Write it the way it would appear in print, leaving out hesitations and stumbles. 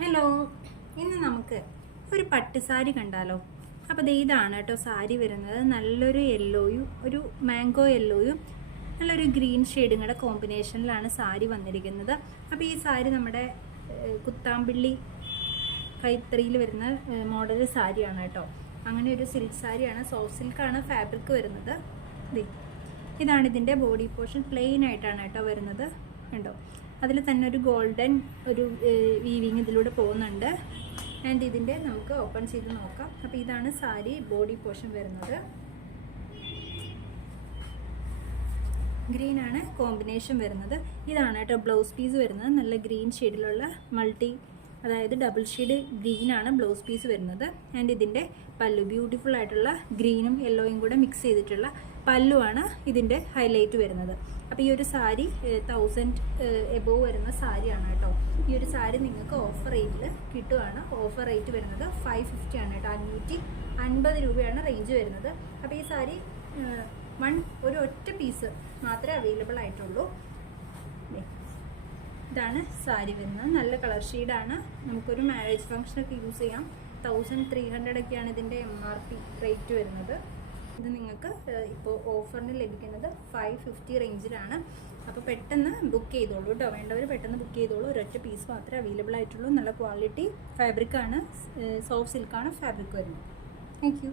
Hello, ഇന്ന് നമുക്ക് ഒരു പട്ട് സാരി കണ്ടാലോ? അപ്പോൾ ഇതാണ് കേട്ടോ സാരി വരുന്നത്. നല്ലൊരു യെല്ലോയും ഒരു മാംഗോ യെല്ലോയും നല്ലൊരു ഗ്രീൻ ഷെയ്ഡും കൂടെ കോമ്പിനേഷനിലാണ് സാരി വന്നിരിക്കുന്നത്. അപ്പോൾ ഈ സാരി നമ്മുടെ കുത്താമ്പിള്ളി കൈത്തറിയിൽ വരുന്ന മോഡൽ സാരിയാണ് കേട്ടോ. അങ്ങനെ ഒരു സിൽക്ക് സാരിയാണ്, സോഫ്റ്റ് സിൽക്കാണ് ഫാബ്രിക് വരുന്നത്. ഇതാണ് ഇതിൻ്റെ ബോഡി പോർഷൻ, പ്ലെയിൻ ആയിട്ടാണ് കേട്ടോ വരുന്നത്. ഉണ്ടോ, അതിൽ തന്നെ ഒരു ഗോൾഡൻ ഒരു വീവിങ് ഇതിലൂടെ പോകുന്നുണ്ട്. ആൻഡ് ഇതിൻ്റെ നമുക്ക് ഓപ്പൺ ചെയ്ത് നോക്കാം. അപ്പോൾ ഇതാണ് സാരി ബോഡി പോർഷൻ വരുന്നത്. ഗ്രീൻ ആണ് കോമ്പിനേഷൻ വരുന്നത്. ഇതാണ് കേട്ടോ ബ്ലൗസ് പീസ് വരുന്നത്. നല്ല ഗ്രീൻ ഷെയ്ഡിലുള്ള മൾട്ടി, അതായത് ഡബിൾ ഷെയ്ഡ് ഗ്രീൻ ആണ് ബ്ലൗസ് പീസ് വരുന്നത്. ആൻഡ് ഇതിൻ്റെ പല്ലു ബ്യൂട്ടിഫുൾ ആയിട്ടുള്ള ഗ്രീനും യെല്ലോയും കൂടെ മിക്സ് ചെയ്തിട്ടുള്ള പല്ലുവാണ് ഇതിൻ്റെ ഹൈലൈറ്റ് വരുന്നത്. അപ്പോൾ ഈ ഒരു സാരി 1000 എബോവ് വരുന്ന സാരിയാണ് കേട്ടോ. ഈ ഒരു സാരി നിങ്ങൾക്ക് ഓഫർ റേറ്റിൽ കിട്ടുകയാണ്. ഓഫർ റേറ്റ് വരുന്നത് 550 ആണ് കേട്ടോ. 550 രൂപയാണ് റേഞ്ച് വരുന്നത്. അപ്പോൾ ഈ സാരി ഒരു ഒറ്റ പീസ് മാത്രമേ അവൈലബിൾ ആയിട്ടുള്ളൂ. ഇതാണ് സാരി വരുന്നത്. നല്ല കളർ ഷെയ്ഡാണ്. നമുക്കൊരു മാരേജ് ഫംഗ്ഷനൊക്കെ യൂസ് ചെയ്യാം. 1300 ഒക്കെയാണ് ഇതിൻ്റെ MRP റേറ്റ് വരുന്നത്. ഇത് നിങ്ങൾക്ക് ഇപ്പോൾ ഓഫറിന് ലഭിക്കുന്നത് 550 റേഞ്ചിലാണ്. അപ്പോൾ പെട്ടെന്ന് ബുക്ക് ചെയ്തോളൂ കേട്ടോ. വേണ്ടവർ പെട്ടെന്ന് ബുക്ക് ചെയ്തോളൂ. ഒരൊറ്റ പീസ് മാത്രമേ അവൈലബിൾ ആയിട്ടുള്ളൂ. നല്ല ക്വാളിറ്റി ഫാബ്രിക്കാണ്, സോഫ്റ്റ് സിൽക്കാണ് ഫാബ്രിക് വരുന്നത്. Thank you.